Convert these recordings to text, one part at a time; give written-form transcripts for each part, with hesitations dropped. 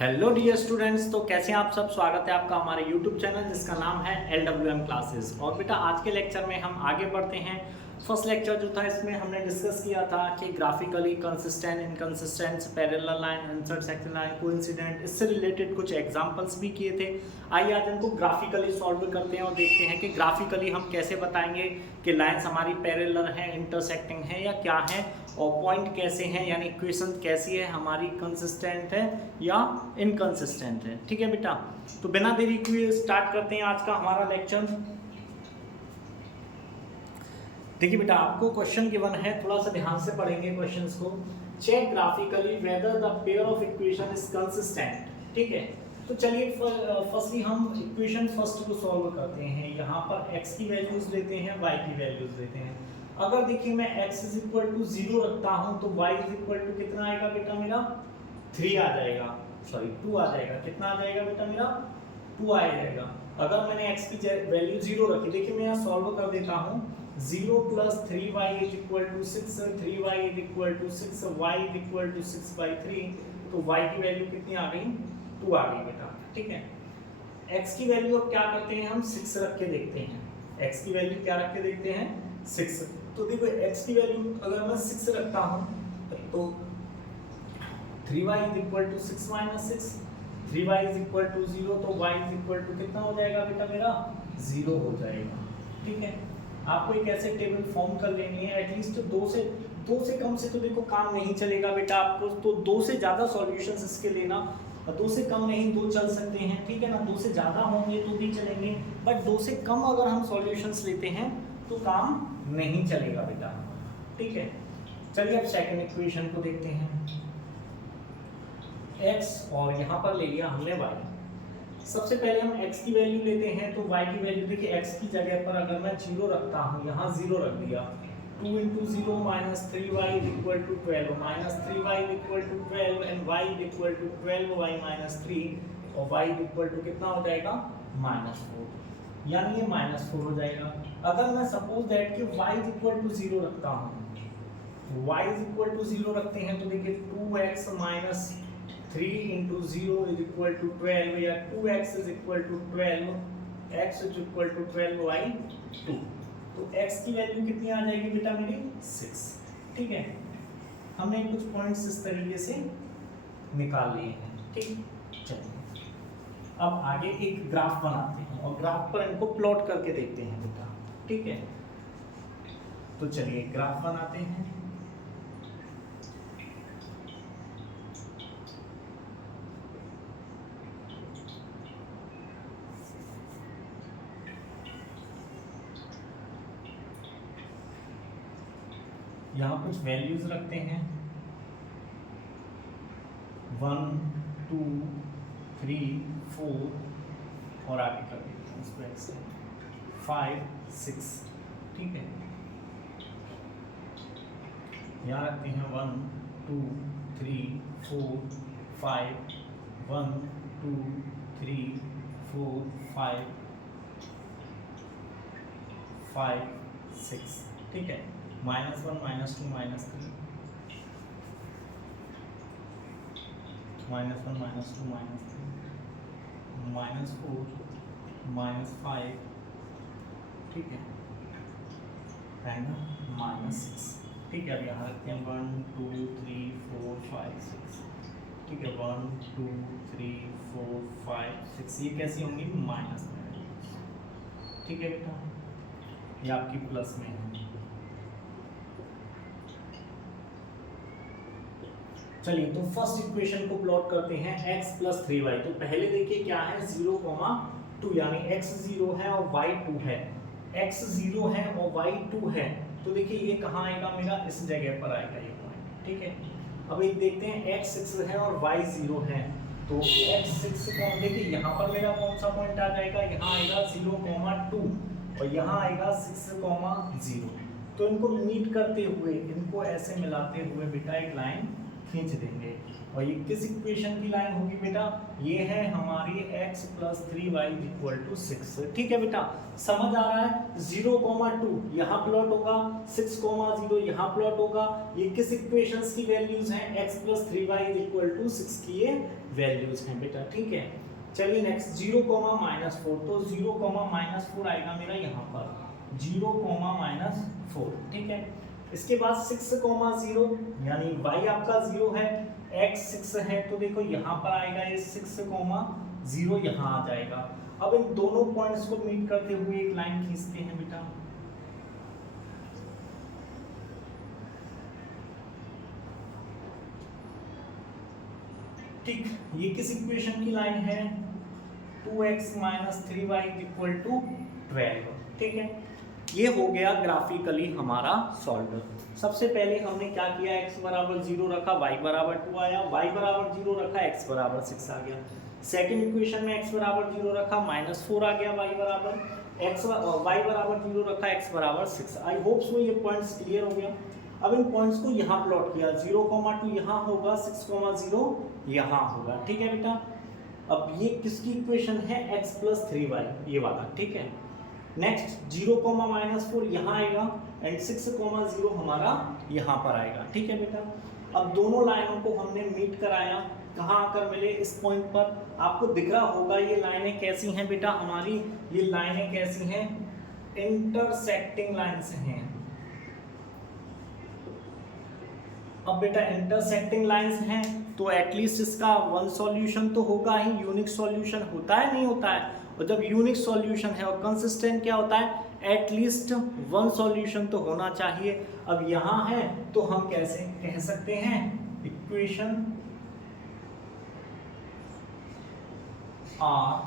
Hello dear students, तो कैसे हैं आप सब। स्वागत है आपका हमारे यूट्यूब चैनल जिसका नाम है LWM क्लासेस। और बेटा आज के लेक्चर में हम आगे बढ़ते हैं। फर्स्ट लेक्चर जो था इसमें हमने डिस्कस किया था कि graphically consistent, inconsistent, parallel line, intersection line, coincident, इससे रिलेटेड कुछ एग्जांपल्स भी किए थे। आइए आज इनको ग्राफिकली सॉल्व करते हैं और देखते हैं कि ग्राफिकली हम कैसे बताएंगे कि लाइन्स हमारी पैरेलल हैं, इंटरसेक्टिंग है या क्या है, और पॉइंट कैसे हैं, यानी इक्वेशन कैसी है हमारी, कंसिस्टेंट है या इनकंसिस्टेंट है। ठीक है बेटा, तो बिना देरी किए स्टार्ट करते हैं आज का हमारा लेक्चर। देखिए बेटा, आपको क्वेश्चन गिवन है, थोड़ा सा ध्यान से पढ़ेंगे क्वेश्चंस को। Check graphically whether the pair of equation is consistent. ठीक है, तो चलिए फर्स्टली हम इक्वेशन फर्स्ट को सॉल्व करते हैं। यहाँ पर x की वैल्यूज लेते हैं, y की वैल्यूज लेते हैं। अगर देखिए मैं x इज इक्वल टू 0 रखता हूँ तो y इज इक्वल टू कितना आएगा बेटा मेरा, 3 आ जाएगा, सॉरी 2 आ जाएगा। कितना आ जाएगा बेटा मेरा, 2 आ जाएगा। अगर मैंने x की वैल्यू 0 रखी, देखिए मैं यहाँ सॉल्व कर देता हूँ। 0 + 3y is equal to 6, 3y is equal to 6, y is equal to 6/3, तो y की वैल्यू कितनी आ गई, 2 आ गई बेटा। ठीक है, x की वैल्यू अब क्या करते हैं, हम 6 रख के देखते हैं। x की वैल्यू क्या रख के देखते हैं, 6। तो देखो x की वैल्यू अगर मैं 6 रखता हूँ तो 3y is equal to 6 - 6, 3y is equal to 0, तो y इज इक्वल टू कितना हो जाएगा बेटा मेरा, 0 हो जाएगा। ठीक है, आपको एक ऐसे टेबल फॉर्म कर लेनी है। एटलीस्ट 2 से कम से तो देखो काम नहीं चलेगा बेटा आपको, तो 2 से ज़्यादा सॉल्यूशंस इसके लेना। 2 से कम नहीं, 2 चल सकते हैं, ठीक है ना। 2 से ज़्यादा होंगे तो भी चलेंगे, बट 2 से कम अगर हम सॉल्यूशंस लेते हैं तो काम नहीं चलेगा बेटा। ठीक है, चलिए अब सेकंड इक्वेशन को देखते हैं। x और यहाँ पर ले लिया हमने y। सबसे पहले हम x की वैल्यू लेते हैं, तो y की वैल्यू देखिए x की जगह पर अगर मैं 0 रखता हूँ, यहाँ 0 रख दिया, 2 × 0 - 3y = 12, -3y = 12 and y = 12y - 3, और y = कितना हो जाएगा, -4, यानी ये -4 हो जाएगा। अगर मैं सपोज दैट कि y = 0 रखता हूँ, y = 0 रखते हैं तो देखिए 2x - 3 × 0 = 12, या 2x = 12, x = 12y2, तो x की वैल्यू कितनी आ जाएगी बेटा मेरी, 6। ठीक है, हमने कुछ पॉइंट्स इस तरीके से निकाल लिए हैं। ठीक, चलिए अब आगे एक ग्राफ बनाते हैं और ग्राफ पर इनको प्लॉट करके देखते हैं बेटा। ठीक है, तो चलिए ग्राफ बनाते हैं। यहाँ कुछ वैल्यूज रखते हैं, 1 2 3 4, और आगे कर देते हैं इसको एक्सटेंड 5 6। ठीक है, यहाँ रखते हैं 1 2 3 4 5, 1 2 3 4 5 5 6। ठीक है, -1 -2 -3, -1 -2 -3, -4 -5, ठीक है, एंड -6। ठीक है, अब यहाँ रखते हैं 1 2 3 4 5 6। ठीक है, 1 2 3 4 5 6, ये कैसी होंगी, माइनस में। ठीक है बेटा, ये आपकी प्लस में है। चलिए तो फर्स्ट इक्वेशन को प्लॉट करते हैं, x + 3y। तो पहले देखिए क्या है, 0, 2, यानी x 0 है और y 2 है। x 0 है और y 2 है, तो देखिए ये कहाँ आएगा मेरा, इस जगह पर आएगा ये पॉइंट। ठीक है, अब एक देखते हैं, x 6 है और y 0 है, तो x 6 को देखिए यहाँ पर मेरा कौन सा पॉइंट आ जाएगा, यहाँ आएगा 0, 2, और यहाँ आएगा 6, 0। तो इनको मीट करते हुए, इनको ऐसे मिलाते हुए बेटा एक लाइन खींच देंगे। और ये किस इक्वेशन की लाइन होगी बेटा, ये है हमारी x + 3y = 6। ठीक है बेटा, समझ आ रहा है। 0,2 यहाँ प्लॉट होगा, 6,0 यहाँ प्लॉट होगा। ये किस इक्वेशंस की वैल्यूज हैं, x + 3y = 6 की ये वैल्यूज हैं बेटा। ठीक है, चलिए नेक्स्ट 0,-4, तो 0,-4 आएगा मेरा यहाँ पर 0,-4। ठीक है, इसके बाद 6,0 यानी y आपका 0 है, x 6 है, तो देखो यहाँ पर आएगा ये 6,0 यहाँ आ जाएगा। अब इन दोनों पॉइंट्स को मीट करते हुए एक लाइन खींचते हैं बेटा। ठीक, ये किस इक्वेशन की लाइन है, 2x - 3y = 12। ठीक है, ये हो गया ग्राफिकली हमारा सॉल्व। सबसे पहले हमने क्या किया, x = 0 रखा, y = 2 आया, y = 0 रखा, x = 6 आ गया। सेकंड इक्वेशन में x = 0 रखा, -4 आ गया, y = 0 रखा, x = 6। आई होप सो ये पॉइंट्स क्लियर हो गया। अब इन पॉइंट्स को यहाँ प्लॉट किया, 0,2 यहाँ होगा, 6,0 यहाँ होगा। ठीक है बेटा, अब ये किसकी इक्वेशन है, x + 3y ये वाला। ठीक है, नेक्स्ट 0,-4 यहाँ आएगा एंड 6,0 हमारा यहाँ पर आएगा। ठीक है बेटा, अब दोनों लाइनों को हमने मीट कराया, कहाँ आकर मिले, इस पॉइंट पर। आपको दिख रहा होगा ये लाइनें कैसी हैं बेटा, हमारी ये लाइनें कैसी हैं, इंटरसेक्टिंग लाइन्स हैं। अब बेटा इंटरसेक्टिंग लाइंस हैं तो एटलीस्ट इसका वन सॉल्यूशन तो होगा ही, यूनिक सॉल्यूशन होता है नहीं होता है। और जब यूनिक सॉल्यूशन है और कंसिस्टेंट क्या होता है, एटलीस्ट वन सॉल्यूशन तो होना चाहिए। अब यहाँ है तो हम कैसे कह सकते हैं, इक्वेशन आर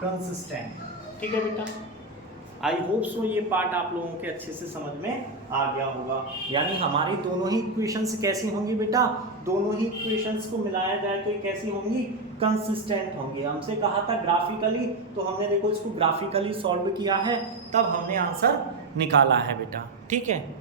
कंसिस्टेंट। ठीक है बेटा, आई होप सो ये पार्ट आप लोगों के अच्छे से समझ में आ गया होगा। यानी हमारी दोनों ही इक्वेशंस कैसी होंगी बेटा, दोनों ही इक्वेशंस को मिलाया जाए तो ये कैसी होंगी, कंसिस्टेंट होंगी। हमसे कहा था ग्राफिकली, तो हमने देखो इसको ग्राफिकली सॉल्व किया है, तब हमने आंसर निकाला है बेटा। ठीक है,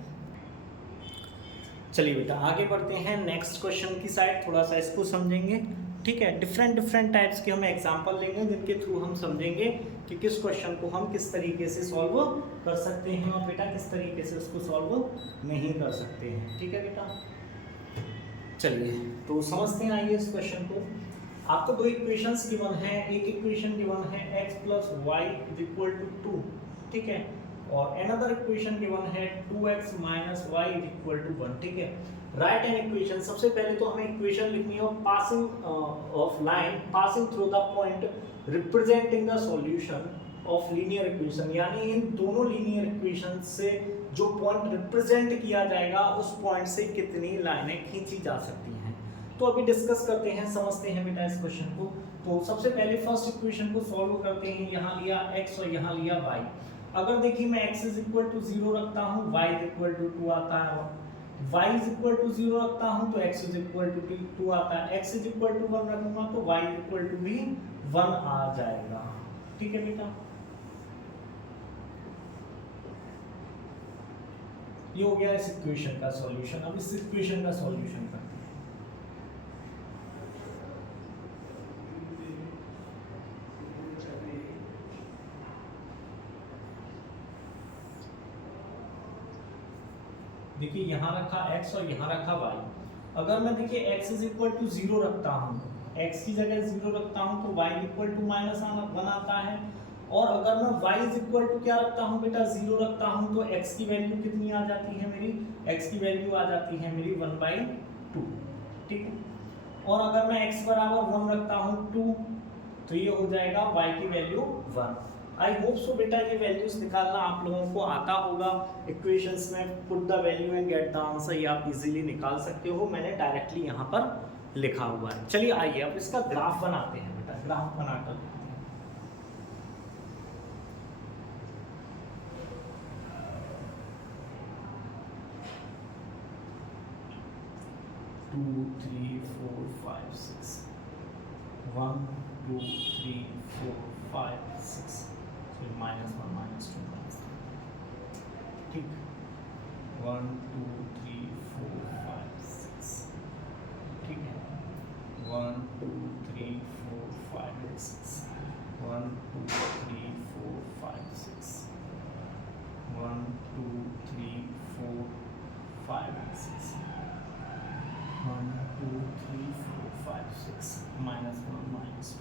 चलिए बेटा आगे बढ़ते हैं नेक्स्ट क्वेश्चन की साइड, थोड़ा सा इसको समझेंगे। ठीक है, डिफरेंट टाइप्स के हम एग्जांपल लेंगे जिनके थ्रू हम समझेंगे कि किस क्वेश्चन को हम किस तरीके से सॉल्व कर सकते हैं और बेटा किस तरीके से उसको सॉल्व नहीं कर सकते हैं। ठीक है बेटा, चलिए तो समझते हैं, आइए इस क्वेश्चन को। आपको दो इक्वेशंस गिवन है, एक इक्वेशन गिवन है x + y = 2। ठीक है, और अनदर इक्वेशन गिवन है 2x - y = 1। ठीक है, राइट एन इक्वेशन। सबसे पहले तो हमें इक्वेशन लिखनी है, passing of line passing through the point representing the solution of linear equation. यानी इन दोनों लीनियर इक्वेशन से जो पॉइंट रिप्रेजेंट किया जाएगा उस पॉइंट से कितनी लाइनें खींची जा सकती हैं। तो अभी डिस्कस करते हैं, समझते हैं बेटा इस क्वेश्चन को। तो सबसे पहले फर्स्ट इक्वेशन को सॉल्व करते हैं। यहाँ लिया x और यहाँ लिया y। अगर देखिए मैं x = 0 रखता हूँ, y = 2 आता है, y = 0 रखता हूँ तो x = 2 आता है, x = 1 रखूंगा तो y = भी 1 आ जाएगा। ठीक है बेटा, ये हो गया इस इक्वेशन का सॉल्यूशन। अब इस इक्वेशन का सॉल्यूशन करते हैं। देखिए यहाँ रखा x और यहाँ रखा y। अगर मैं देखिए x = 0 रखता हूँ, x की जगह 0 रखता हूँ तो y = -1 आता है। और अगर मैं y क्या रखता हूँ बेटा, 0 रखता हूँ तो x की वैल्यू कितनी आ जाती है मेरी, x की वैल्यू आ जाती है मेरी 1/2। ठीक है, और अगर मैं x = 1 रखता हूँ 2 तो ये हो जाएगा y की वैल्यू 1। आई होप सो बेटा ये वैल्यूज निकालना आप लोगों को आता होगा। इक्वेशंस में put the value and get the answer, ये आप इजीली निकाल सकते हो। मैंने डायरेक्टली यहाँ पर लिखा हुआ है। चलिए आइए अब इसका ग्राफ बनाते हैं बेटा, ग्राफ बनाकर 2 3 4 5 6 1 2 3 4 5 6 -1 -2 -3। ठीक, 1 2 3 4 5 6, ठीक है, 1 2 3 4 5 6, 1 2 3 4 5 6, 1 2 3 4 5 6, 1 2 3 4 5 6, -1 -1।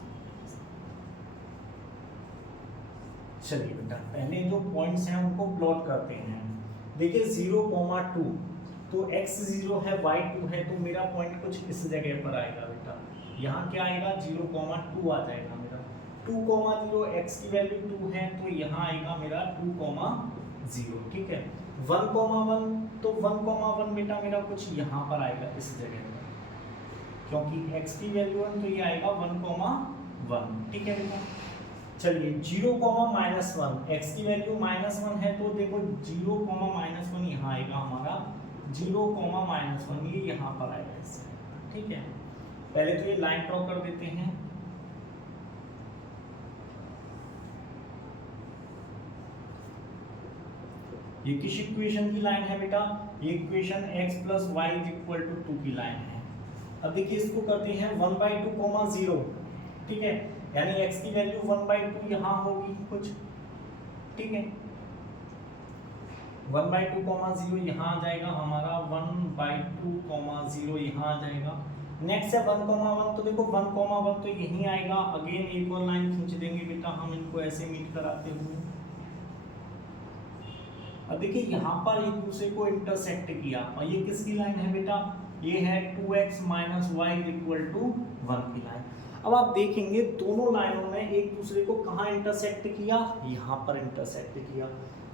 चलिए बेटा पहले जो पॉइंट्स हैं उनको प्लॉट करते हैं। देखिए 0,2 तो x 0 है y 2 है, तो मेरा पॉइंट कुछ इस जगह पर आएगा बेटा। यहाँ क्या आएगा 0,2 आ जाएगा मेरा। 2,0 x की वैल्यू 2 है तो यहाँ आएगा मेरा 2,0, ठीक है। 1,1 तो 1,1 बेटा मेरा कुछ यहाँ पर आएगा इस जगह पर, क्योंकि x की वैल्यू 1 तो ये आएगा 1,1, ठीक है बेटा। चलिए 0,-1 x की वैल्यू -1 है तो देखो 0,-1 यहाँ आएगा हमारा 0,-1 ये यहाँ पर आएगा इससे, ठीक है। पहले तो ये लाइन ड्रॉ कर देते हैं। ये किस इक्वेशन की लाइन है बेटा? ये इक्वेशन x + y = 2 की लाइन है। अब देखिए इसको करते हैं 1/2, 0, ठीक है, यानी x की वैल्यू 1/2 यहाँ होगी कुछ, ठीक है। 1/2, 0 यहाँ आ जाएगा हमारा, 1/2, 0 यहाँ आ जाएगा। नेक्स्ट है 1,1 तो देखो 1,1 तो यहीं आएगा। अगेन एक और लाइन खींच देंगे बेटा हम इनको ऐसे मीट कराते हुए। अब देखिए यहाँ पर एक दूसरे को इंटरसेक्ट किया और ये किसकी लाइन है बेटा? ये है 2x - y = 1 की लाइन। अब आप देखेंगे दोनों लाइनों में एक दूसरे को कहाँ इंटरसेक्ट किया? यहाँ पर इंटरसेक्ट किया,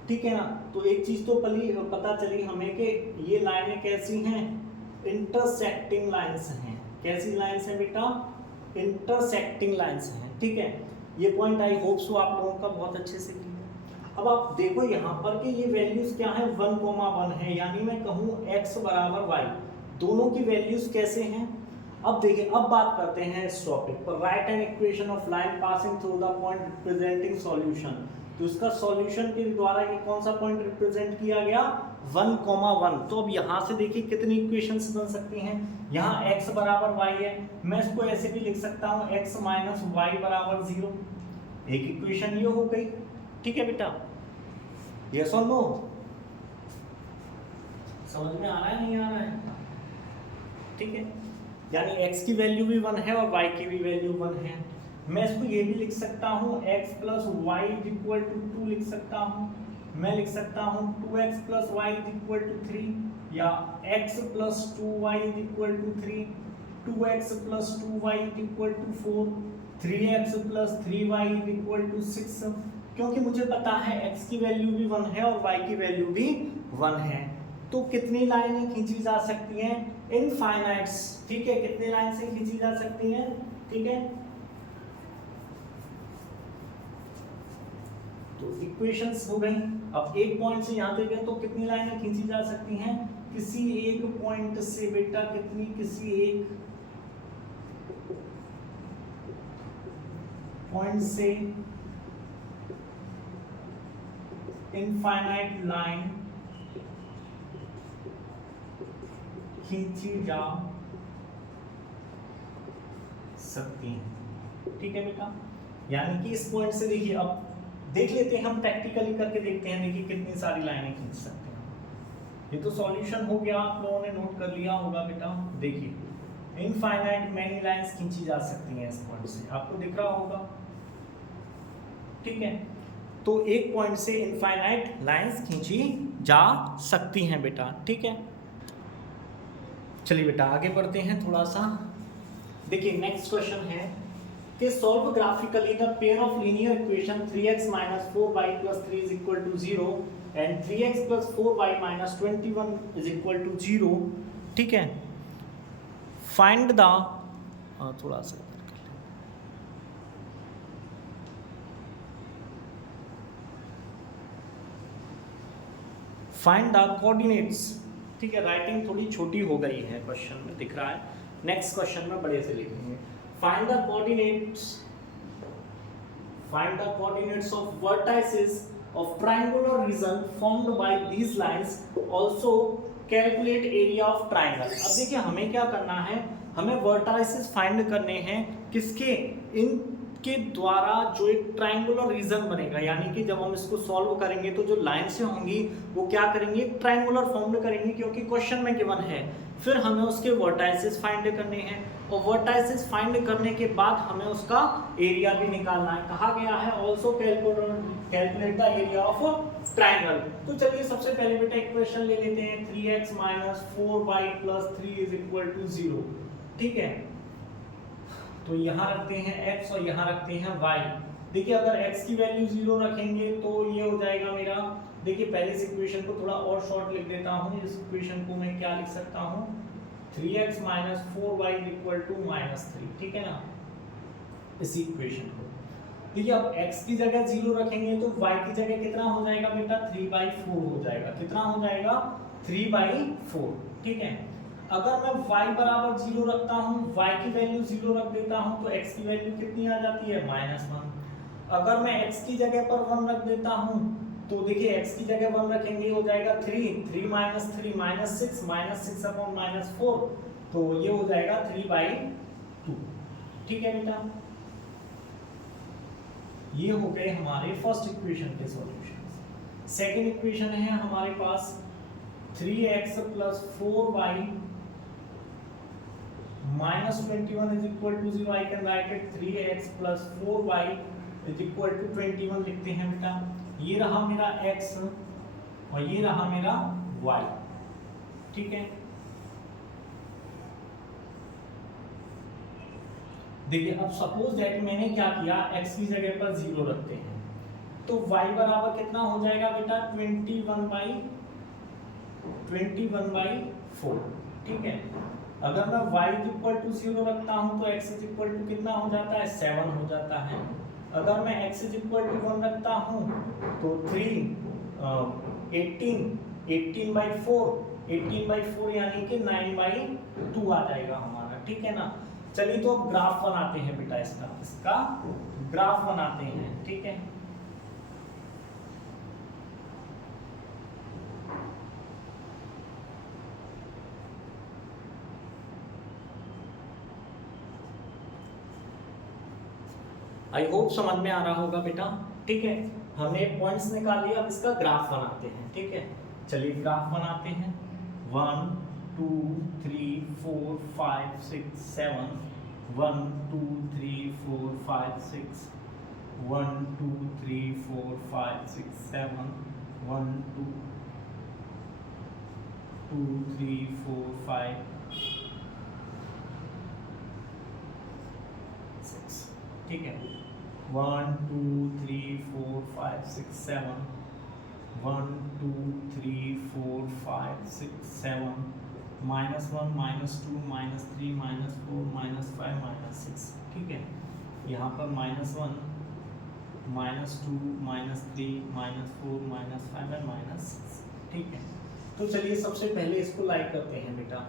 ठीक है ना। तो एक चीज तो पता चली हमें कि ये लाइनें कैसी हैं? इंटरसेक्टिंग लाइंस हैं। कैसी लाइंस हैं बेटा? इंटरसेक्टिंग लाइंस हैं, ठीक है। ये पॉइंट आई होप सो आप लोगों का बहुत अच्छे से क्लियर। अब आप देखो यहाँ पर कि ये वैल्यूज क्या है? 1,1 है, यानी मैं कहूँ x = y, दोनों की वैल्यूज कैसे हैं? अब देखिए, अब बात करते हैं इस टॉपिक पर। Right an equation of line passing through the point representing solution. तो इसका सॉल्यूशन के द्वारा ये कौन सा पॉइंट रिप्रेजेंट किया गया? 1,1। तो अब यहाँ से देखिए कितनी इक्वेशंस बन सकती हैं। यहाँ x = y है, मैं इसको ऐसे भी लिख सकता हूँ x - y = 0। एक इक्वेशन ये हो गई, ठीक है बेटा। यस और नो? समझ में आ रहा है नहीं आ रहा है? ठीक है, यानी x की वैल्यू भी 1 है और y की भी वैल्यू 1 है। मैं इसको ये भी लिख सकता हूँ x + y = 2 लिख सकता हूँ। मैं लिख सकता हूँ 2x + y = 3 या x + 2y = 3, 2x + 2y = 4, 3x + 3y = 6। क्योंकि मुझे पता है x की वैल्यू भी 1 है और y की वैल्यू भी 1 है। तो कितनी लाइनें खींची जा सकती हैं? इनफाइनाइट्स, ठीक है। कितनी लाइन से खींची जा सकती हैं? ठीक है, तो इक्वेशंस हो गई। अब एक पॉइंट से यहाँ पे गए तो कितनी लाइनें खींची जा सकती हैं? किसी एक पॉइंट से बेटा, किसी एक पॉइंट से इनफाइनाइट लाइन खींची जा सकती हैं, ठीक है बेटा। यानी कि इस पॉइंट से देखिए, अब देख लेते हैं हम प्रैक्टिकली करके देखते हैं। देखिए कितनी सारी लाइनें खींच सकते हैं। ये तो सॉल्यूशन हो गया, आप लोगों ने नोट कर लिया होगा बेटा। देखिए इनफाइनाइट मैनी लाइंस खींची जा सकती हैं इस पॉइंट से, आपको दिख रहा होगा, ठीक है। तो एक पॉइंट से इनफाइनाइट लाइंस खींची जा सकती हैं बेटा, ठीक है। चलिए बेटा आगे बढ़ते हैं थोड़ा सा। देखिए नेक्स्ट क्वेश्चन है कि solve graphically the pair of linear equation 3x - 4y + 3 = 0 and 3x + 4y - 21 = 0, ठीक है। फाइंड द थोड़ा सा फाइंड द कोऑर्डिनेट्स, ठीक है। राइटिंग थोड़ी छोटी हो गई है क्वेश्चन में, दिख रहा है। नेक्स्ट क्वेश्चन में बड़े से लिखेंगे। Find the coordinates of vertices of triangular region formed by these lines also calculate area of triangle। अब देखिए हमें क्या करना है, हमें वर्टाइसेस फाइंड करने हैं किसके, इनके द्वारा जो एक ट्रायंगुलर रीजन बनेगा, यानी कि जब हम इसको सॉल्व करेंगे तो जो लाइन से होंगी वो क्या करेंगे, ट्रायंगुलर फॉर्म करेंगे, क्योंकि क्वेश्चन में गिवन है। फिर हमें उसके वर्टाइसेस फाइंड करने हैं, और वर्टाइसेस फाइंड करने के बाद हमें उसका एरिया भी निकालना है। कहा गया है also calculate the area of triangle. तो चलिए सबसे पहले बेटा इक्वेशन ले लेते हैं, 3x - 4y + 3 = 0। ठीक है, तो यहाँ रखते हैं x और यहाँ रखते हैं y। देखिए अगर x की वैल्यू 0 रखेंगे तो ये हो जाएगा मेरा, देखिए पहले इस इक्वेशन को थोड़ा और शॉर्ट लिख देता हूँ। इस इक्वेशन को मैं क्या लिख सकता हूँ, 3x - 4y = -3। ठीक है ना, इसी इक्वेशन को देखिए अब x की जगह 0 रखेंगे तो y की जगह कितना हो जाएगा बेटा, 3/4 हो जाएगा। कितना हो जाएगा, 3/4। ठीक है, अगर मैं y बराबर 0 रखता हूँ, y की वैल्यू 0 रख देता हूँ तो x की वैल्यू कितनी आ जाती है, -1। अगर मैं x की जगह पर 1 रख देता हूँ तो देखिए x की जगह 1 रखेंगे हो जाएगा 3 - 3 -6 -6/-4, तो ये हो जाएगा 3/2। ठीक है बेटा, ये हो गए हमारे फर्स्ट इक्वेशन के सॉल्यूशन। सेकंड इक्वेशन है हमारे पास 3x + 4y -21 = 0। I can write it 3x + 4y = 21 लिखते हैं बेटा। ये रहा मेरा x और ये रहा मेरा y। ठीक है, देखिए अब सपोज दैट मैंने क्या किया, x की जगह पर 0 रखते हैं तो y बराबर कितना हो जाएगा बेटा, 21/4। ठीक है, अगर मैं y = 0 रखता हूं तो x = कितना हो जाता है, 7 हो जाता है। अगर मैं x = 1 रखता हूं तो 18/4 यानी कि 9/2 आ जाएगा हमारा। ठीक है ना, चलिए तो अब ग्राफ बनाते हैं बेटा, इसका ग्राफ बनाते हैं। ठीक है, आई होप समझ में आ रहा होगा बेटा। ठीक है, हमने पॉइंट्स निकाल लिया, अब इसका ग्राफ बनाते हैं। ठीक है, चलिए ग्राफ बनाते हैं। 1 2 3 4 5 6 7 1 2 3 4 5 6 1 2 3 4 5 6 7 1 2 2 3 4 5 6। ठीक है, 1 2 3 4 5 6 7 1 2 3 4 5 6 7 -1 -2 -3 -4 -5 -6। ठीक है, यहाँ पर -1 -2 -3 -4 -5 और -6। ठीक है, तो चलिए सबसे पहले इसको लाइक करते हैं बेटा।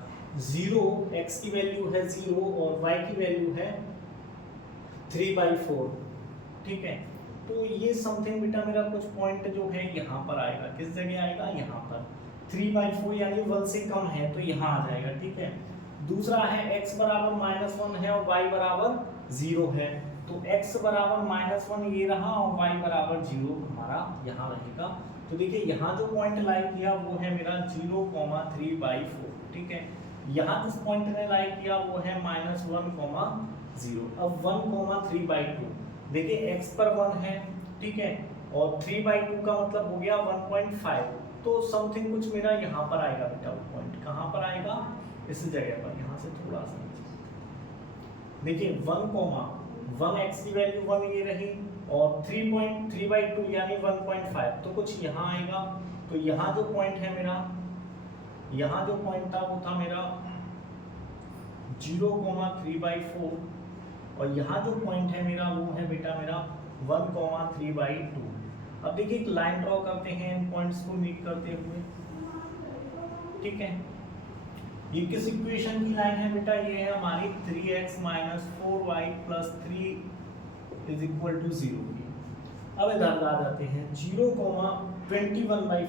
0 x की वैल्यू है 0 और y की वैल्यू है 3/4। ठीक है, तो ये समथिंग बेटा मेरा कुछ पॉइंट जो है यहाँ पर आएगा, किस जगह आएगा, यहाँ पर 3/4 यानी 1 से कम है तो यहाँ आ जाएगा। ठीक है, दूसरा है x बराबर -1 है और y बराबर 0 है, तो x बराबर -1 ये रहा और y बराबर 0 हमारा यहाँ रहेगा। तो देखिए यहाँ जो पॉइंट लाइक किया वो है मेरा 0,3/4। ठीक है, यहाँ जिस पॉइंट ने लाइक किया वो है -1,0। अब 1,3/2 देखिए x पर 1 है। ठीक है, और 3/2 का मतलब हो गया 1.5, तो समथिंग कुछ मेरा यहाँ पर आएगा बेटा। वो पॉइंट कहाँ पर आएगा, इस जगह पर। यहाँ से थोड़ा सा देखिए 1, x की वैल्यू 1 ये रही और 3/2 यानी 1.5, तो कुछ यहाँ आएगा। तो यहाँ जो पॉइंट है मेरा, यहाँ जो पॉइंट था वो था मेरा 0,3/4 और यहाँ जो पॉइंट है मेरा वो है बेटा मेरा 1,3/2। अब देखिए एक लाइन ड्रॉ करते हैं इन पॉइंट्स को मीट करते हुए। ठीक है, ये किस इक्वेशन की लाइन है बेटा, ये है हमारी 3x - 4y + 3 = 0 की। अब इधर आ जाते हैं 0,21/4,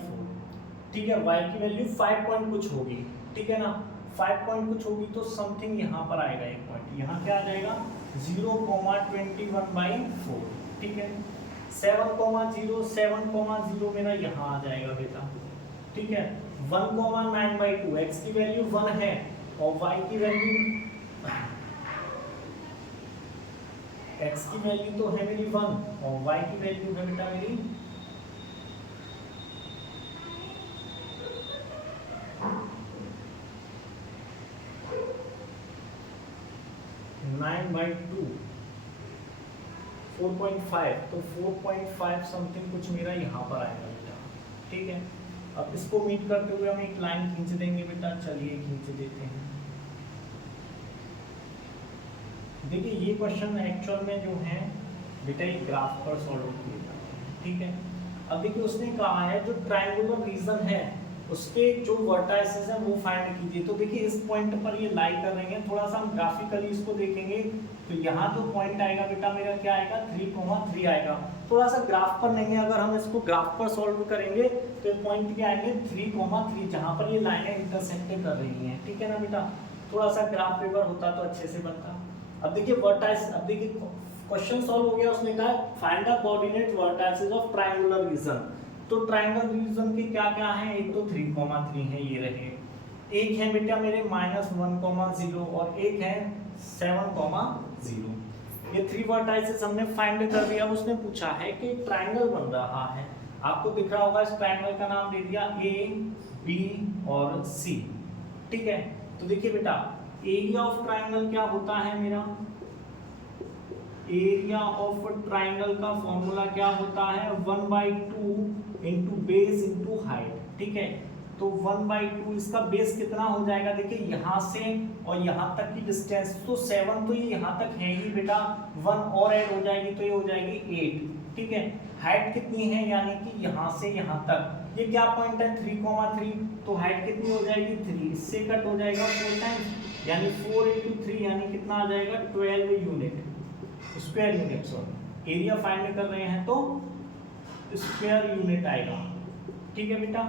ठीक है। y की वैल्यू 5 पॉइंट कुछ होगी, ठीक है ना, 5 पॉइंट कुछ होगी तो समथिंग यहाँ पर आएगा एक पॉइंट, यहाँ क्या आ जाएगा 0,21/4, ठीक है। 7,0 मेरा यहाँ आ जाएगा बेटा, ठीक है। 1,9/2, x की वैल्यू 1 है और y की वैल्यू x की वैल्यू तो है मेरी 1 और y की वैल्यू है बेटा मेरी 9/2, 4.5, तो 4.5 समथिंग कुछ मेरा यहाँ पर आएगा बेटा, ठीक है। अब इसको मीट करते हुए हम एक लाइन खींच देंगे बेटा, चलिए खींच देते हैं। देखिए ये क्वेश्चन एक्चुअल में जो है बेटा एक ग्राफ पर सॉल्व किए जाते हैं, ठीक है। अब देखिए उसने कहा है जो ट्रायंगुलर रीजन है उसके जो वर्टाइसेस हैं वो फाइंड कीजिए। तो देखिए इस पॉइंट पर ये लाई कर रहे हैं, थोड़ा सा हम ग्राफिकली इसको देखेंगे तो यहाँ तो पॉइंट आएगा बेटा मेरा क्या आएगा 3,3 आएगा। थोड़ा सा ग्राफ पर लेंगे, अगर हम इसको ग्राफ पर सॉल्व करेंगे तो पॉइंट क्या आएंगे 3,3, जहाँ पर ये लाइनें इंटरसेक्ट कर रही हैं, ठीक है ना बेटा। थोड़ा सा ग्राफ पेपर होता तो अच्छे से बनता। अब देखिए वर्टाइस, अब देखिए क्वेश्चन सॉल्व हो गया, उसने कहा find the coordinate vertices of triangular region. तो ट्रायंगल रीजन के क्या क्या हैं, एक तो 3,3 है ये रहे, एक है बेटा मेरे -1,0 और एक है 7,0। ये 3 वर्टाइसेस हमने फाइंड कर दिया। अब उसने पूछा है कि ट्रायंगल बन रहा है, आपको दिख रहा होगा इस ट्रायंगल का नाम दे दिया A, B और C, ठीक है। तो देखिए बेटा एरिया ऑफ ट्रायंगल क्या होता है मेरा, एरिया ऑफ ट्रायंगल का फॉर्मूला क्या होता है 1/2 इंटू बेस इंटू हाइट, ठीक है। तो 1/2 इसका बेस कितना हो जाएगा, देखिए यहाँ से और यहाँ तक की डिस्टेंस तो 7, तो ये यहाँ तक है ही बेटा, 1 और ऐड हो जाएगी तो ये हो जाएगी 8, ठीक है। हाइट कितनी है यानी कि यहाँ से यहाँ तक, ये क्या पॉइंट है 3,3, तो हाइट कितनी हो जाएगी 3, इससे कट हो जाएगा 4 टाइम्स यानी 4 × 3 यानी कितना आ जाएगा 12 unit, square unit. Sorry area find कर रहे हैं तो स्क्वायर यूनिट आएगा, ठीक है बेटा।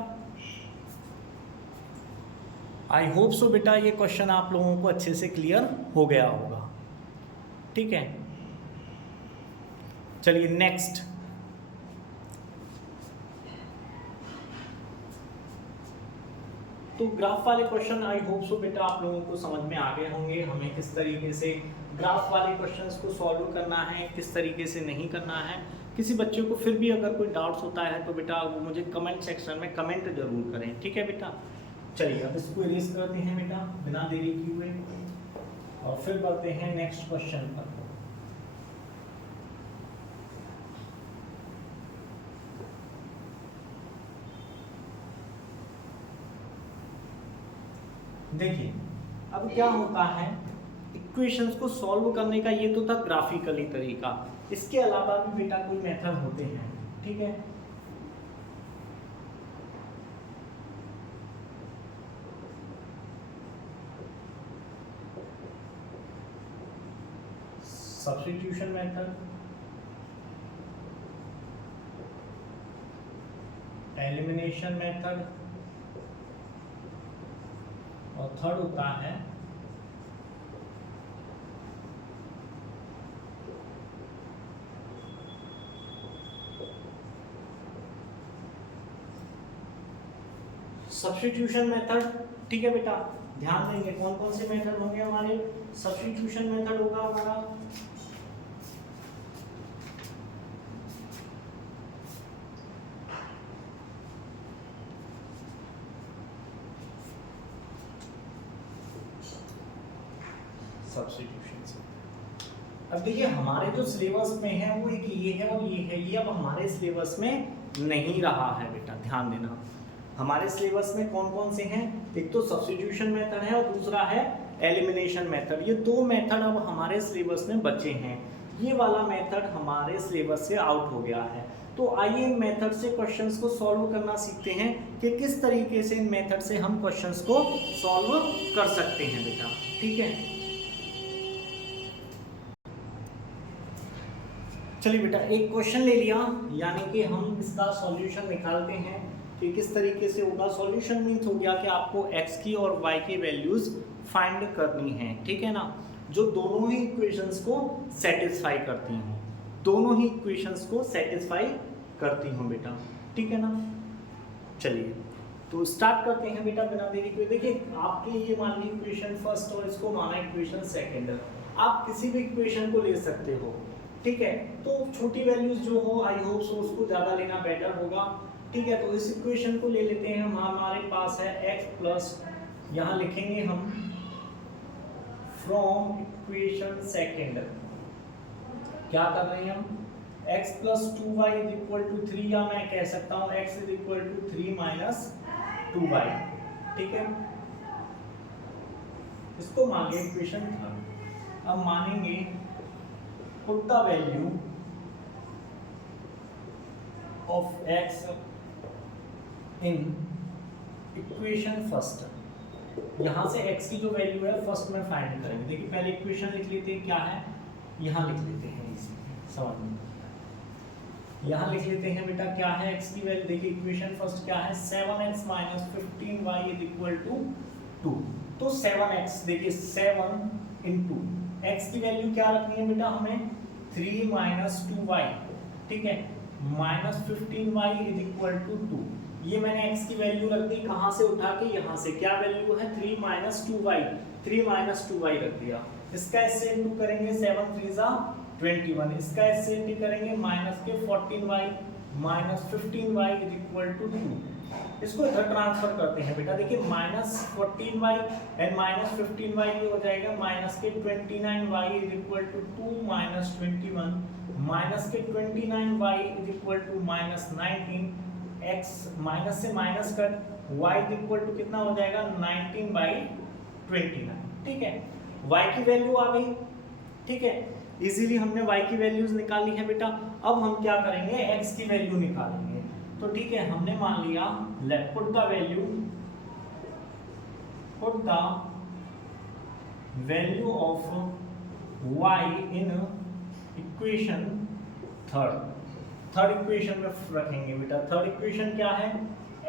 आई होप सो बेटा ये क्वेश्चन आप लोगों को अच्छे से क्लियर हो गया होगा, ठीक है। चलिए नेक्स्ट, तो ग्राफ वाले क्वेश्चन आई होप सो बेटा आप लोगों को समझ में आ गए होंगे, हमें किस तरीके से ग्राफ वाले क्वेश्चंस को सॉल्व करना है, किस तरीके से नहीं करना है। किसी बच्चे को फिर भी अगर कोई डाउट्स होता है तो बेटा वो मुझे कमेंट सेक्शन में कमेंट जरूर करें, ठीक है बेटा। चलिए अब इसको इरेज करते हैं बेटा बिना देरी किए हुए और फिर बढ़ते हैं नेक्स्ट क्वेश्चन पर। देखिए अब क्या होता है, इक्वेशंस को सॉल्व करने का ये तो था ग्राफिकली तरीका, इसके अलावा भी बेटा कोई मेथड होते हैं, ठीक है। सब्स्टिट्यूशन मेथड, एलिमिनेशन मेथड और थर्ड होता है सब्स्टिट्यूशन मेथड, ठीक है बेटा। ध्यान देंगे कौन कौन से मेथड होंगे हमारे, सब्स्टिट्यूशन मेथड होगा हमारा सब्स्टिट्यूशन से। अब देखिए हमारे जो सिलेबस में है वो एक ये है और ये है, ये अब हमारे सिलेबस में नहीं रहा है बेटा, ध्यान देना। हमारे सिलेबस में कौन कौन से हैं, एक तो सब्स्टिट्यूशन मेथड है और दूसरा है एलिमिनेशन मेथड। ये दो मेथड अब हमारे सिलेबस में बचे हैं, ये वाला मेथड हमारे सिलेबस से आउट हो गया है। तो आइए इन मेथड से क्वेश्चंस को सॉल्व करना सीखते हैं कि किस तरीके से इन मेथड से हम क्वेश्चंस को सॉल्व कर सकते हैं बेटा, ठीक है। चलिए बेटा एक क्वेश्चन ले लिया, यानी कि हम इसका सॉल्यूशन निकालते हैं कि किस तरीके से होगा। सॉल्यूशन मीन्स हो गया कि आपको x की और y की वैल्यूज फाइंड करनी है, ठीक है ना, जो दोनों ही इक्वेशंस को सेटिस्फाई करती हों, दोनों ही इक्वेशंस को सेटिस्फाई करती हों बेटा, ठीक है ना। चलिए तो स्टार्ट करते हैं बेटा बिना देरी के। देखिए आपके ये मान ली इक्वेशन फर्स्ट और इसको माना इक्वेशन सेकंड, आप किसी भी इक्वेशन को ले सकते हो, ठीक है। तो छोटी वैल्यूज जो हो आई होप सो उसको ज़्यादा लेना बेटर होगा, ठीक है। तो इस इक्वेशन को ले लेते हैं हम, हमारे पास है x प्लस, यहाँ लिखेंगे हम फ्रॉम इक्वेशन सेकंड, क्या कर रहे हैं हम, x plus 2y is equal to 3, या मैं कह सकता हूँ x is equal to 3 minus 2y, ठीक है। इसको मान लिया इक्वेशन थर्ड। अब मानेंगे put the value of x in equation first। यहाँ से x की जो वैल्यू है फर्स्ट में फाइंड करेंगे। देखिए पहले इक्वेशन लिख लेते हैं, क्या है यहाँ लिख लेते हैं, इसी समझ में, यहाँ लिख लेते हैं बेटा क्या है x की वैल्यू। देखिए इक्वेशन फर्स्ट क्या है, 7x minus 15y is equal to 2। तो 7x, देखिए 7 इंटू x की वैल्यू क्या रखनी है बेटा हमें, 3 माइनस 2y, ठीक है, minus 15y is equal to 2। ये मैंने x की वैल्यू रख दी, कहाँ से उठा के, यहाँ से, क्या वैल्यू है 3 माइनस 2y, 3 माइनस 2y रख दिया। इसका इससे इंटू करेंगे 7 3 जा 21, इसका इससे इंटू करेंगे माइनस के 14y minus 15y is equal to 2। इसको इधर ट्रांसफर करते हैं बेटा। देखिए minus 14y and minus 15y ये हो जाएगा माइनस के 29y is equal to 2 minus 21, minus के 29y is equal to minus 19, x minus से minus cut, y is equal to कितना हो जाएगा 19/29, ठीक है। y की वैल्यू आ गई, ठीक है, इजीली हमने y की वैल्यूज निकाली है बेटा। अब हम क्या करेंगे, x की वैल्यू निकालेंगे। तो ठीक है, हमने मान लिया let put the value of y in equation third equation में रखेंगे बेटा। थर्ड इक्वेशन क्या है,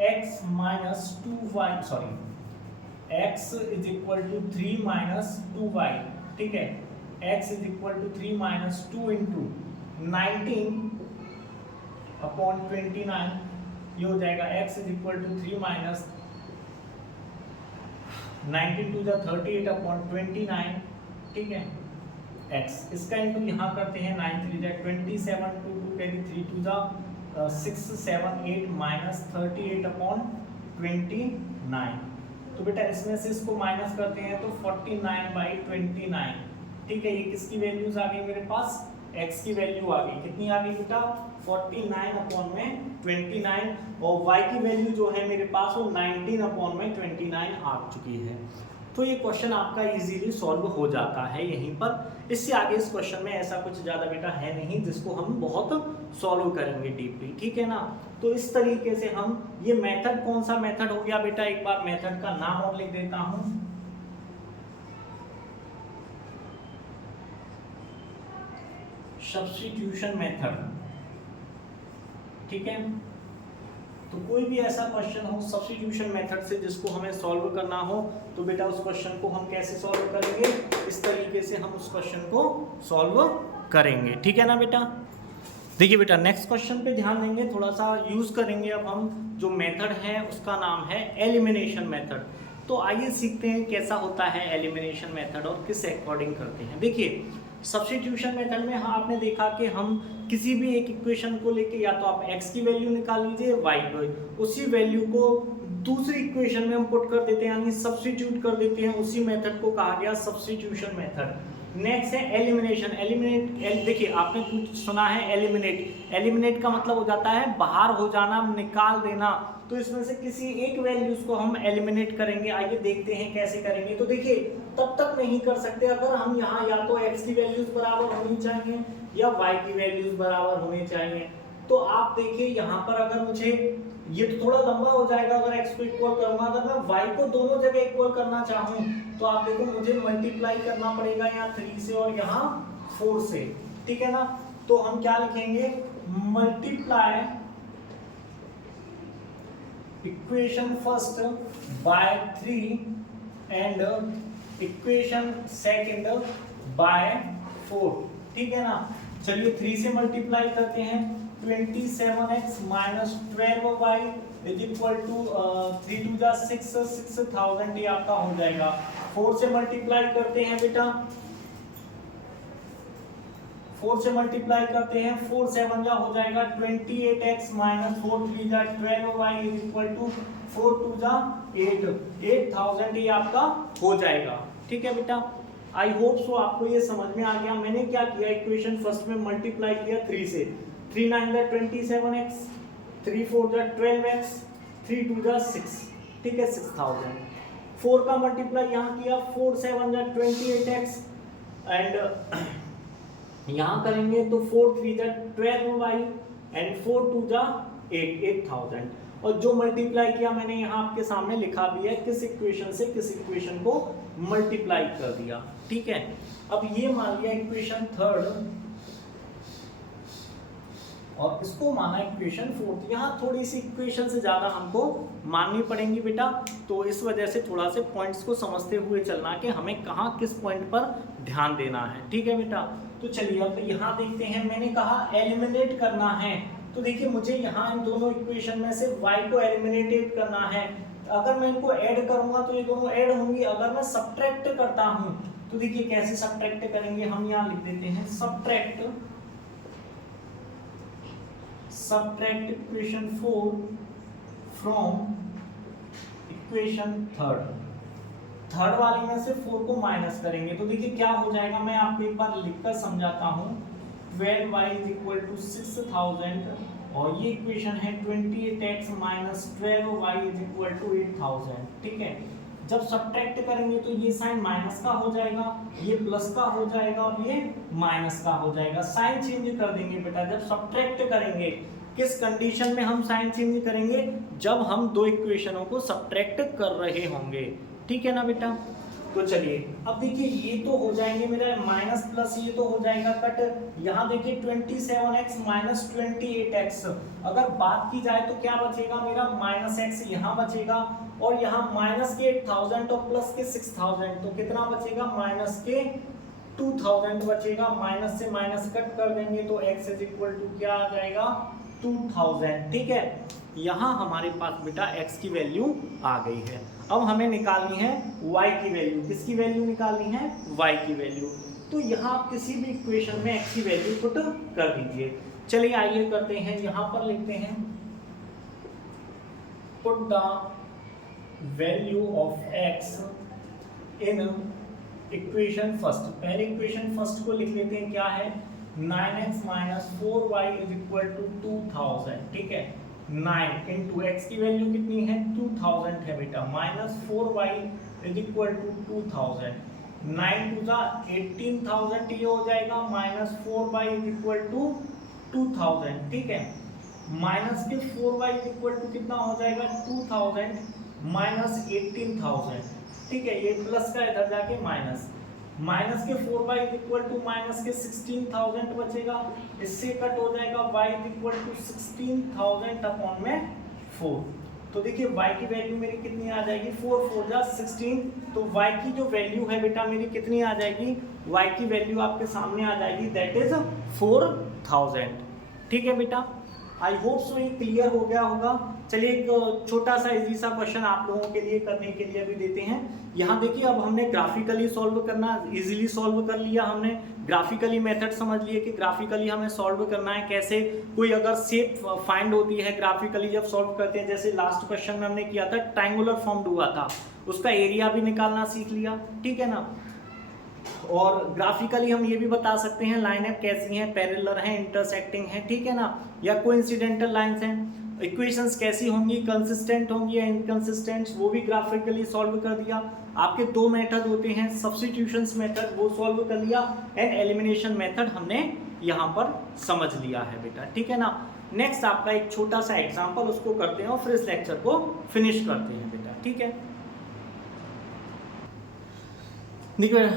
x minus 2y, sorry x is equal to 3 minus 2y, ठीक है, x is equal to 3 minus 2 into 19/29, ये हो जाएगा x is equal to 3 minus 19 to the 38/29, ठीक है, x। इसका इंटू यहाँ करते हैं 9 3 जा 27, 2 2 कैरी 3 2 जा 6 7 8 माइनस 38/29। तो बेटा इसमें से इसको माइनस करते हैं तो 49/29, ठीक है। ये किसकी वैल्यूज आ गई मेरे पास, x की वैल्यू आ गई, कितनी आ गई बेटा 49/29, और y की वैल्यू जो है मेरे पास वो 19/29 आ चुकी है। तो ये क्वेश्चन आपका इजीली सॉल्व हो जाता है यहीं पर। इससे आगे इस क्वेश्चन में ऐसा कुछ ज़्यादा बेटा है नहीं जिसको हम बहुत सॉल्व करेंगे डीपली, ठीक है ना। तो इस तरीके से हम, ये मेथड कौन सा मेथड हो गया बेटा, एक बार मेथड का नाम और लिख देता हूँ, सब्स्टिट्यूशन मेथड, ठीक है। तो कोई भी ऐसा क्वेश्चन हो सब्स्टिट्यूशन मेथड से जिसको हमें सॉल्व करना हो, तो बेटा उस क्वेश्चन को हम कैसे सॉल्व करेंगे, इस तरीके से हम उस क्वेश्चन को सॉल्व करेंगे, ठीक है ना बेटा। देखिए बेटा नेक्स्ट क्वेश्चन पे ध्यान देंगे, थोड़ा सा यूज करेंगे। अब हम जो मेथड है उसका नाम है एलिमिनेशन मेथड। तो आइए सीखते हैं कैसा होता है एलिमिनेशन मेथड और किस अकॉर्डिंग करते हैं। देखिए सब्स्टिट्यूशन मेथड में आपने देखा कि हम किसी भी एक इक्वेशन को लेके, या तो आप x की वैल्यू निकाल लीजिए, y को, उसी वैल्यू को दूसरी इक्वेशन में हम पुट कर देते हैं, यानी सब्स्टिट्यूट कर देते हैं। उसी मेथड को कहा गया सब्स्टिट्यूशन मेथड। नेक्स्ट है एलिमिनेशन। देखिए आपने कुछ सुना है एलिमिनेट का मतलब हो जाता है बाहर हो जाना, निकाल देना। तो इसमें से किसी एक वैल्यूज को हम एलिमिनेट करेंगे। आइए देखते हैं कैसे करेंगे। तो देखिए तब तक नहीं कर सकते अगर हम यहाँ या तो x की वैल्यूज बराबर होनी चाहिए या y की वैल्यूज बराबर होनी चाहिए। तो आप देखिए यहाँ पर अगर मुझे, ये तो थोड़ा लंबा हो जाएगा अगर x को इक्वल करूंगा, अगर मैं y को दोनों जगह इक्वल करना चाहूँ तो आप देखो मुझे मल्टीप्लाई करना पड़ेगा यहाँ 3 से और यहाँ 4 से, ठीक है ना। तो हम क्या लिखेंगे, multiply equation first by 3 and equation second by 4, ठीक है ना। चलिए 3 से मल्टीप्लाई करते हैं, 27x minus 12y is equal to 3 2 जा 6, 6000 ये आपका हो जाएगा। 4 से मल्टीप्लाई करते हैं बेटा, 4 से मल्टीप्लाई करते हैं, 4 7 जा हो जाएगा 28x माइनस 4 3 जा 12y इज इक्वल टू 4 2 जा 8, 8000 ये आपका हो जाएगा, ठीक है बेटा। आई होप सो आपको ये समझ में आ गया। मैंने क्या किया, इक्वेशन फर्स्ट में मल्टीप्लाई किया 3 से, 3 9 जा 27x, 3 4 जा 12x, 3 2 जा 6, ठीक है 6000। 4 का मल्टीप्लाई यहाँ किया, 4 7 जा 28x एंड यहाँ करेंगे तो 4 3 जा 12y एंड 4 2 जा 8, 8000। और जो मल्टीप्लाई किया मैंने यहाँ आपके सामने लिखा भी है, किस इक्वेशन से किस इक्वेशन को मल्टीप्लाई कर दिया, ठीक है। अब ये मान लिया इक्वेशन थर्ड और इसको माना इक्वेशन फोर्थ। यहाँ थोड़ी सी इक्वेशन से ज्यादा हमको माननी पड़ेंगी बेटा, तो इस वजह से थोड़ा से पॉइंट्स को समझते हुए चलना कि हमें कहाँ किस पॉइंट पर ध्यान देना है, ठीक है बेटा। तो चलिए अब यहाँ देखते हैं, मैंने कहा एलिमिनेट करना है, तो देखिए मुझे यहाँ इन दोनों इक्वेशन में से y को एलिमिनेट करना है। अगर मैं इनको ऐड करूंगा तो ये दोनों ऐड होंगी, अगर मैं सब्ट्रैक्ट करता हूं तो देखिए कैसे सब्ट्रैक्ट करेंगे, हम यहाँ लिख देते हैं subtract equation 4 from equation third वाली में से 4 को माइनस करेंगे तो देखिए क्या हो जाएगा, मैं आपको एक बार लिखकर समझाता हूँ। 12y इज इक्वल टू 6000 और ये इक्वेशन है 28x minus 12y is equal to 8000, ठीक है। जब सब्ट्रैक्ट करेंगे तो ये साइन माइनस का हो जाएगा, ये प्लस का हो जाएगा और ये माइनस का हो जाएगा। साइन चेंज कर देंगे बेटा जब सब्ट्रैक्ट करेंगे। किस कंडीशन में हम साइन चेंज करेंगे, जब हम दो इक्वेशनों को सब्ट्रैक्ट कर रहे होंगे, ठीक है ना बेटा। तो चलिए अब देखिए ये तो हो जाएंगे मेरा माइनस प्लस, ये तो हो जाएगा कट। यहाँ देखिए 27x माइनस 28x, अगर बात की जाए तो क्या बचेगा मेरा, माइनस x यहाँ बचेगा और यहाँ माइनस के 8000 और प्लस के 6000, तो कितना बचेगा, माइनस के 2000 बचेगा। माइनस से माइनस कट कर देंगे तो x इज इक्वल टू क्या आ जाएगा, 2000, ठीक है। यहाँ हमारे पास बेटा x की वैल्यू आ गई है। अब हमें निकालनी है y की वैल्यू। किसकी वैल्यू निकालनी है, y की वैल्यू। तो यहाँ आप किसी भी इक्वेशन में x की वैल्यू पुट कर दीजिए। चलिए आइए करते हैं, यहाँ पर लिखते हैं put the value of x in equation first. पहले इक्वेशन फर्स्ट को लिख लेते हैं, क्या है, 9x minus 4y is equal to 2000, ठीक है। 9 इंटू एक्स की वैल्यू कितनी है, 2000 है बेटा, minus 4y is equal to 2000, 9 टू जा 18000 ये हो जाएगा, minus 4y is equal to 2000, ठीक है। माइनस के 4y इज इक्वल टू कितना हो जाएगा, 2000 माइनस 18000, ठीक है। ये प्लस का इधर जाके माइनस, माइनस के 4y is equal to minus के 16000 बचेगा, इससे कट हो जाएगा y is equal to 16000 upon में 4। तो देखिए y की वैल्यू मेरी कितनी आ जाएगी, 4 4 जा 16, तो y की जो वैल्यू है बेटा मेरी कितनी आ जाएगी, y की वैल्यू आपके सामने आ जाएगी, दैट इज 4000, ठीक है बेटा। आई होप सो ये क्लियर हो गया होगा। चलिए एक छोटा सा इजी सा क्वेश्चन आप लोगों के लिए करने के लिए भी देते हैं। यहाँ देखिए अब हमने ग्राफिकली सॉल्व करना, इजीली सॉल्व कर लिया हमने, ग्राफिकली मेथड समझ लिए कि ग्राफिकली हमें सॉल्व करना है कैसे। कोई अगर शेप फाइंड होती है ग्राफिकली जब सॉल्व करते हैं, जैसे लास्ट क्वेश्चन में हमने किया था ट्रायंगुलर फॉर्म्ड हुआ था, उसका एरिया भी निकालना सीख लिया, ठीक है ना। और ग्राफिकली हम ये भी बता सकते हैं लाइनें कैसी हैं, पैरेलल हैं, इंटरसेक्टिंग हैं, ठीक है ना, या कोइंसिडेंटल लाइंस हैं। इक्वेशंस कैसी होंगी, कंसिस्टेंट होंगी या इनकंसिस्टेंट, वो भी ग्राफिकली सॉल्व कर दिया। आपके दो मेथड होते हैं, सब्स्टिट्यूशंस मेथड वो सॉल्व कर लिया, एंड एलिमिनेशन मेथड हमने यहाँ पर समझ लिया है बेटा, ठीक है ना। नेक्स्ट आपका एक छोटा सा एग्जाम्पल उसको करते हैं और फिर इस लेक्चर को फिनिश करते हैं बेटा, ठीक है। देखिए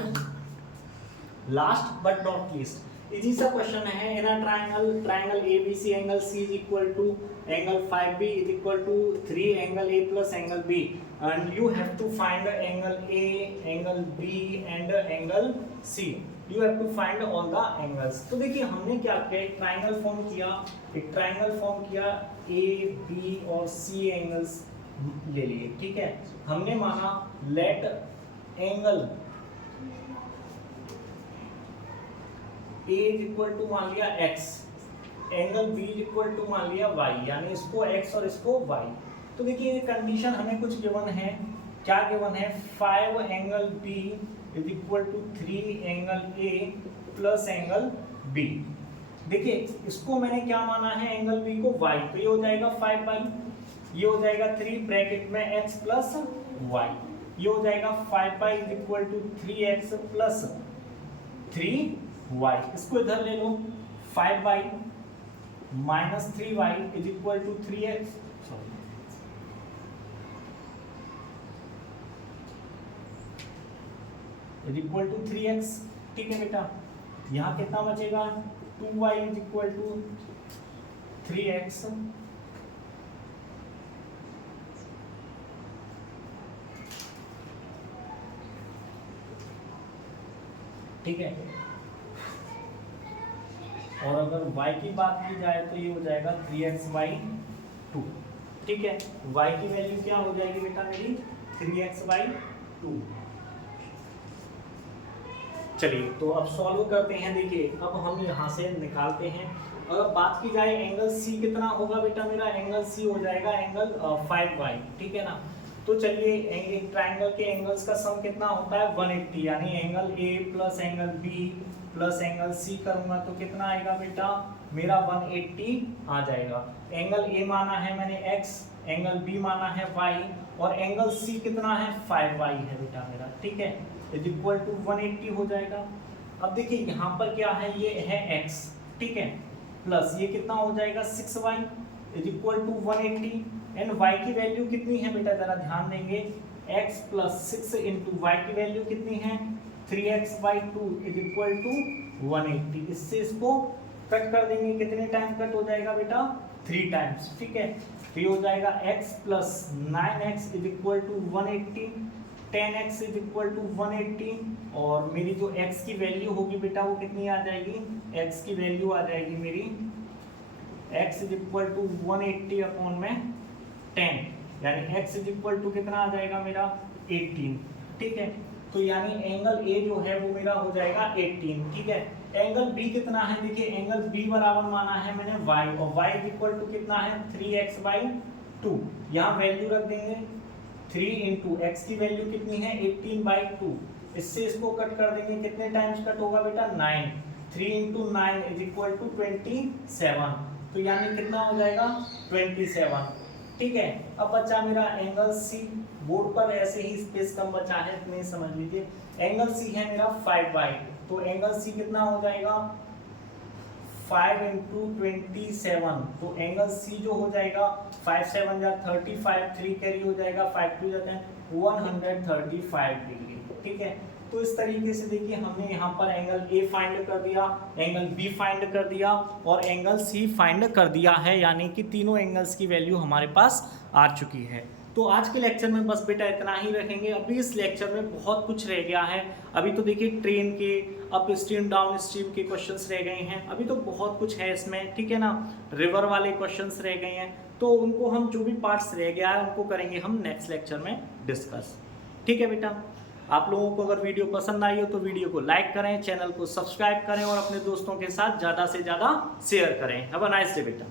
last but not least, easy सा क्वेश्चन है। In a triangle ABC angle C is equal to angle 5B is equal to 3 angle A plus angle B and you have to find angle A, angle B and angle C। You have to find all the angles. तो देखिए हमने क्या किया, एक triangle form किया, A, B और C angles ले लिए, ठीक है। हमने माना let angle A is equal to मान लिया x, angle B is equal to मान लिया y, यानी इसको x और इसको y। तो देखिए कंडीशन हमें कुछ गिवन है, क्या गिवन है, 5 angle B is equal to 3 angle A plus angle B। देखिए इसको मैंने क्या माना है, एंगल B को y, तो ये हो जाएगा 5 ये हो जाएगा 3 ब्रैकेट में x प्लस y, ये हो जाएगा 5 is equal to 3x plus 3y। इसको इधर ले लो, 5 minus 3y is equal to 3x, is equal to 3x, ठीक है बेटा। यहाँ कितना बचेगा, 2y is equal to 3x ठीक है। और अगर y की बात की जाए तो ये हो जाएगा 3x/2, ठीक है। y की वैल्यू क्या हो जाएगी बेटा मेरी, 3x/2। चलिए तो अब सॉल्व करते हैं। देखिए अब हम यहाँ से निकालते हैं। अगर बात की जाए एंगल C कितना होगा बेटा मेरा, एंगल C हो जाएगा एंगल 5y, ठीक है ना। तो चलिए एक ट्रायंगल के एंगल्स का सम कितना होता है, 180, यानी angle A plus angle B plus angle C करूंगा तो कितना आएगा बेटा मेरा 180 आ जाएगा। एंगल A माना है मैंने x, एंगल B माना है y और एंगल C कितना है 5y है बेटा मेरा, ठीक है। इज इक्वल टू 180 हो जाएगा। अब देखिए यहाँ पर क्या है, ये है x, ठीक है, प्लस ये कितना हो जाएगा 6y is equal to 180 and y की वैल्यू कितनी है बेटा, जरा ध्यान देंगे, x प्लस 6 इंटू y की वैल्यू कितनी है 3x/2 इज इक्वल टू 180। इससे इसको कट कर देंगे, कितने टाइम कट हो जाएगा बेटा, 3 टाइम्स, ठीक है। तो ये हो जाएगा x plus 9x is equal to 180, 10x is equal to 180 और मेरी जो x की वैल्यू होगी बेटा वो कितनी आ जाएगी, x की वैल्यू आ जाएगी मेरी x is equal to 180 upon में 10, यानी x इज इक्वल टू कितना आ जाएगा मेरा 18, ठीक है। तो यानी एंगल A जो है वो मेरा हो जाएगा 18, ठीक है। एंगल B कितना है, देखिए एंगल B बराबर माना है मैंने y और y इज इक्वल टू कितना है 3x/2। यहाँ वैल्यू रख देंगे 3 इंटू x की वैल्यू कितनी है 18/2, इससे इसको कट कर देंगे, कितने टाइम्स कट होगा बेटा 9, 3 इंटू 9 इज इक्वल टू 27, तो यानी कितना हो जाएगा 27, ठीक है। अब बचा मेरा एंगल C, बोर्ड पर ऐसे ही स्पेस कम बचा है इतने समझ लीजिए। एंगल C है मेरा 5y, तो एंगल C कितना हो जाएगा 5 इंटू 27, तो एंगल C जो हो जाएगा 5 7 जा 35, 3 कैरी हो जाएगा, 5 2 जाते हैं 135 डिग्री, ठीक है। तो इस तरीके से देखिए हमने यहाँ पर एंगल A फाइंड कर दिया, एंगल B फाइंड कर दिया और एंगल C फाइंड कर दिया है, यानी कि तीनों एंगल्स की वैल्यू हमारे पास आ चुकी है। तो आज के लेक्चर में बस बेटा इतना ही रखेंगे। अभी इस लेक्चर में बहुत कुछ रह गया है। अभी तो देखिए ट्रेन के अप स्ट्रीम डाउन स्ट्रीम के क्वेश्चंस रह गए हैं, अभी तो बहुत कुछ है इसमें, ठीक है ना। रिवर वाले क्वेश्चंस रह गए हैं, तो उनको हम जो भी पार्ट्स रह गया है उनको करेंगे हम नेक्स्ट लेक्चर में डिस्कस, ठीक है बेटा। आप लोगों को अगर वीडियो पसंद आई हो तो वीडियो को लाइक करें, चैनल को सब्सक्राइब करें और अपने दोस्तों के साथ ज़्यादा से ज़्यादा शेयर करें। हैव अ नाइस डे बेटा।